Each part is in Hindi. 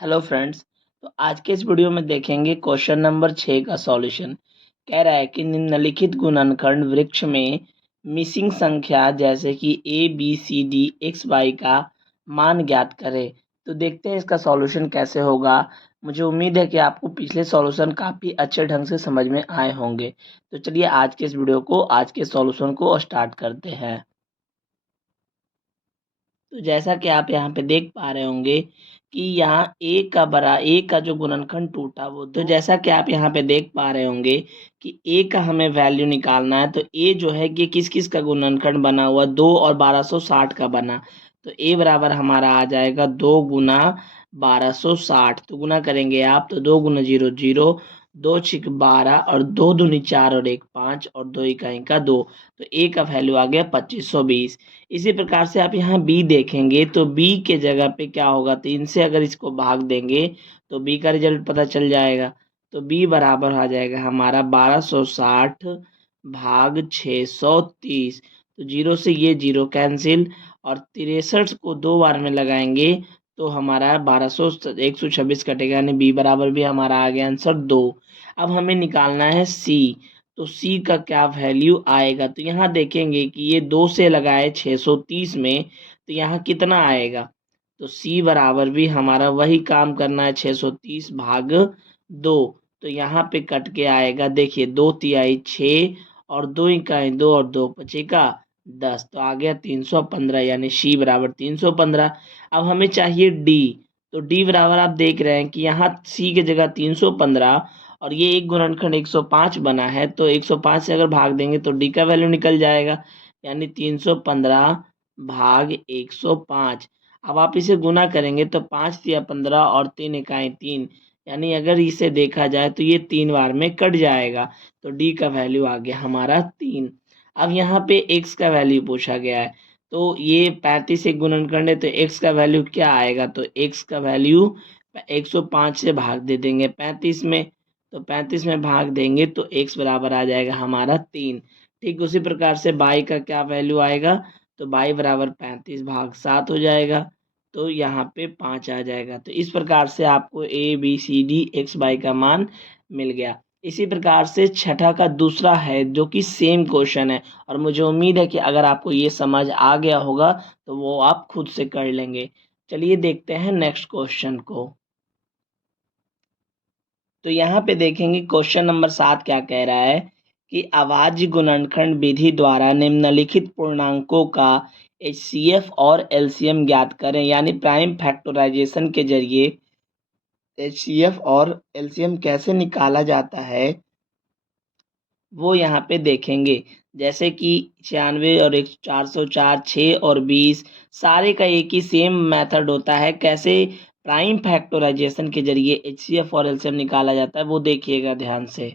Hello friends. तो आज के इस वीडियो में देखेंगे क्वेश्चन नंबर 6 का सॉल्यूशन। कह रहा है कि निम्नलिखित गुणनखंड वृक्ष में मिसिंग संख्या जैसे कि A B C D X Y का मान ज्ञात करें। तो देखते हैं इसका सॉल्यूशन कैसे होगा। मुझे उम्मीद है कि आपको पिछले सॉल्यूशन काफ़ी अच्छे ढंग से समझ में आए होंगे। तो चलिए आज के सॉल्यूशन को स्टार्ट करते हैं। तो जैसा कि आप यहाँ पे देख पा रहे होंगे कि यहाँ ए का जो गुणनखंड टूटा वो तो जैसा कि आप यहाँ पे देख पा रहे होंगे कि ए का हमें वैल्यू निकालना है। तो ए जो है कि किस किस का गुणनखंड बना हुआ, 2 और 1260 का बना। तो ए बराबर हमारा आ जाएगा 2 गुना 1260। तो गुना करेंगे आप तो 2 गुना 0 0, 2 छिक 12 और 2 दूनी 4 और 1 5 और 2 इकाई का 2। तो ए का वैल्यू आ गया 2520। इसी प्रकार से आप यहाँ बी देखेंगे तो बी के जगह पे क्या होगा, 3 से अगर इसको भाग देंगे तो बी का रिजल्ट पता चल जाएगा। तो बी बराबर आ जाएगा हमारा 1260 भाग 630। तो जीरो से ये जीरो कैंसिल और 63 को 2 बार में लगाएंगे तो हमारा 126 कटेगा, यानी बी बराबर भी हमारा आ गया आंसर 2। अब हमें निकालना है सी। तो सी का क्या वैल्यू आएगा, तो यहाँ देखेंगे कि ये 2 से लगाए 630 में, तो यहाँ कितना आएगा। तो सी बराबर भी हमारा वही काम करना है, 630 भाग 2। तो यहाँ पे कट के आएगा, देखिए 2 तिहाई 6 और 2 इकाई 2 और 2 बचेगा 10। तो आ गया 315, यानी सी बराबर 315। अब हमें चाहिए डी। तो डी बराबर आप देख रहे हैं कि यहाँ सी की जगह 315 और ये एक गुणनखंड 105 बना है, तो 105 से अगर भाग देंगे तो डी का वैल्यू निकल जाएगा, यानी 315 भाग 105। अब आप इसे गुना करेंगे तो 5 तिया 15 और 3 इकाई 3, यानी अगर इसे देखा जाए तो ये 3 बार में कट जाएगा। तो डी का वैल्यू आ गया हमारा 3। अब यहाँ पे एक्स का वैल्यू पूछा गया है। तो ये 35 एक गुणनखंड है, तो एक्स का वैल्यू क्या आएगा, तो एक्स का वैल्यू 105 से भाग दे देंगे 35 में। तो 35 में भाग देंगे तो x बराबर आ जाएगा हमारा 3। ठीक उसी प्रकार से बाई का क्या वैल्यू आएगा, तो बाई बराबर 35 भाग 7 हो जाएगा। तो यहाँ पे 5 आ जाएगा। तो इस प्रकार से आपको A B C D X बाई का मान मिल गया। इसी प्रकार से छठा का दूसरा है जो कि सेम क्वेश्चन है, और मुझे उम्मीद है कि अगर आपको ये समझ आ गया होगा तो वो आप खुद से कर लेंगे। चलिए देखते हैं नेक्स्ट क्वेश्चन को। तो यहाँ पे देखेंगे क्वेश्चन नंबर 7 क्या कह रहा है कि अभाज्य गुणनखंड विधि द्वारा निम्नलिखित पूर्णांकों का एचसीएफ और एलसीएम ज्ञात करें, यानी प्राइम फैक्टराइजेशन के जरिए एचसीएफ और एलसीएम कैसे निकाला जाता है वो यहाँ पे देखेंगे। जैसे कि 96 और 404, 6 और 20 सारे का एक ही सेम मेथड होता है। कैसे प्राइम फैक्टराइजेशन के जरिए एचसीएफ और एलसीएम निकाला जाता है वो देखिएगा ध्यान से।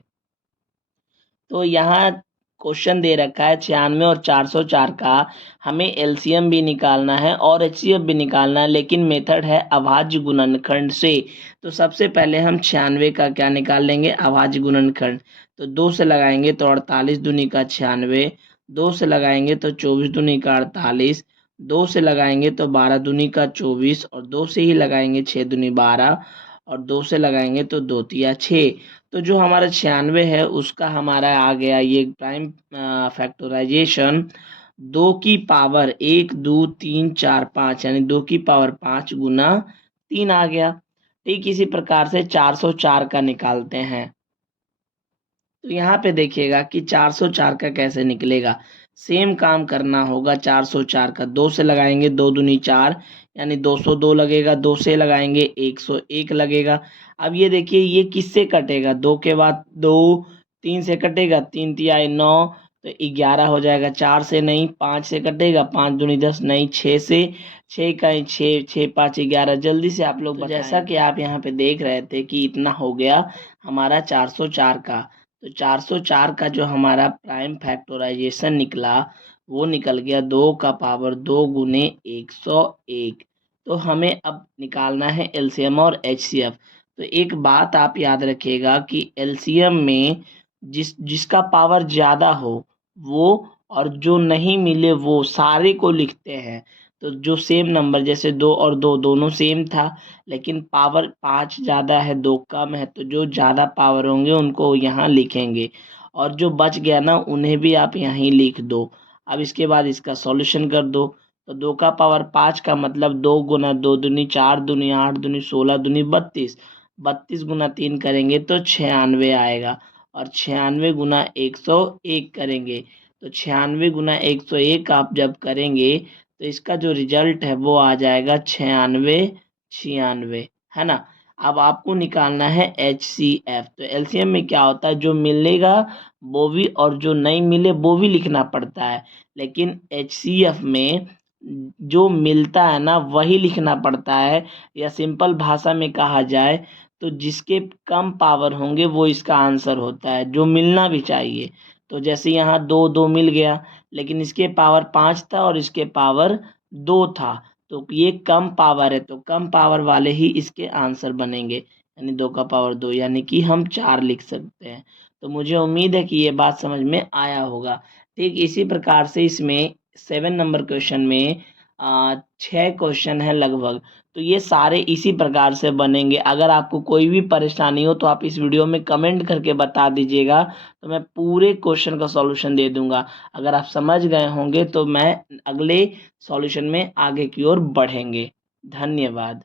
तो यहाँ क्वेश्चन दे रखा है 96 और 404 का, हमें एलसीएम भी निकालना है और एचसीएफ भी निकालना है, लेकिन मेथड है अभाज्य गुणनखंड से। तो सबसे पहले हम 96 का क्या निकाल लेंगे, अभाज्य गुणनखंड। तो 2 से लगाएंगे तो 48 दूनी का 96, 2 से लगाएंगे तो 24 दूनी का 48, 2 से लगाएंगे तो 12 दूनी का 24 और 2 से ही लगाएंगे 6 दूनी 12 और 2 से लगाएंगे तो 2 तिया 6। तो जो हमारा 96 है उसका हमारा आ गया ये प्राइम फैक्टराइजेशन 2 की पावर 1 2 3 4 5, यानी 2 की पावर 5 गुना 3 आ गया। ठीक इसी प्रकार से 404 का निकालते हैं। तो यहाँ पे देखिएगा कि 404 का कैसे निकलेगा। सेम काम करना होगा। 404 का 2 से लगाएंगे 2 दूनी 4, यानी 202 लगेगा। 2 से लगाएंगे 101 लगेगा। अब ये देखिए ये किससे कटेगा, 2 के बाद 2 3 से कटेगा, 3 तिया 9 तो 11 हो जाएगा। 4 से नहीं, 5 से कटेगा, 5 दूनी 10 नहीं, 6 से, 6 का 6 6 5 11। जल्दी से आप लोग जैसा कि आप यहाँ पे देख रहे थे कि इतना हो गया हमारा 404 का। तो 404 का जो हमारा प्राइम फैक्टराइजेशन निकला वो निकल गया 2 का पावर 2 गुने 101। तो हमें अब निकालना है एलसीएम और एचसीएफ। तो एक बात आप याद रखिएगा कि एलसीएम में जिसका पावर ज़्यादा हो वो, और जो नहीं मिले वो, सारे को लिखते हैं। तो जो सेम नंबर जैसे 2 और 2 दोनों सेम था, लेकिन पावर 5 ज़्यादा है 2 कम है, तो जो ज़्यादा पावर होंगे उनको यहाँ लिखेंगे और जो बच गया ना उन्हें भी आप यहीं लिख दो। अब इसके बाद इसका सॉल्यूशन कर दो। तो 2 का पावर 5 का मतलब 2 गुना 2 दूनी 4 दूनी 8 दूनी 16 दूनी 32, 32 गुना 3 करेंगे तो 96 आएगा और 96 गुना 101 करेंगे तो 96 गुना 101 आप जब करेंगे तो इसका जो रिजल्ट है वो आ जाएगा 96 96, है ना। अब आपको निकालना है HCF। तो एलसीएम में क्या होता है, जो मिलेगा वो भी और जो नहीं मिले वो भी लिखना पड़ता है, लेकिन HCF में जो मिलता है ना वही लिखना पड़ता है, या सिंपल भाषा में कहा जाए तो जिसके कम पावर होंगे वो इसका आंसर होता है, जो मिलना भी चाहिए। तो जैसे यहाँ 2 2 मिल गया, लेकिन इसके पावर 5 था और इसके पावर 2 था, तो ये कम पावर है, तो कम पावर वाले ही इसके आंसर बनेंगे, यानी 2 का पावर 2, यानी कि हम 4 लिख सकते हैं। तो मुझे उम्मीद है कि ये बात समझ में आया होगा। ठीक इसी प्रकार से इसमें 7 नंबर क्वेश्चन में 6 क्वेश्चन है लगभग, तो ये सारे इसी प्रकार से बनेंगे। अगर आपको कोई भी परेशानी हो तो आप इस वीडियो में कमेंट करके बता दीजिएगा, तो मैं पूरे क्वेश्चन का सॉल्यूशन दे दूंगा। अगर आप समझ गए होंगे तो मैं अगले सॉल्यूशन में आगे की ओर बढ़ेंगे। धन्यवाद।